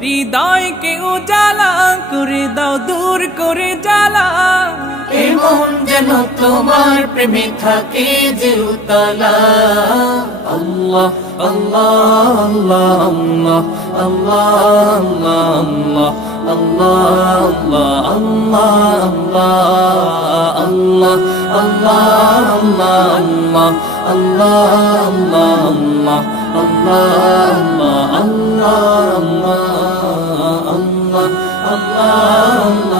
হৃদয়কে উজালা করে দাও, দূর করে জ্বালা। এমন যেন তোমার প্রেমে থাকে যে উতলা। আল্লাহ আল্লাহ আল্লাহ আল্লাহ আল্লাহ আল্লাহ আল্লাহ আল্লাহ আল্লাহ আল্লাহ আল্লাহ আল্লাহ আল্লাহ আল্লাহ আল্লাহ আল্লাহ আল্লাহ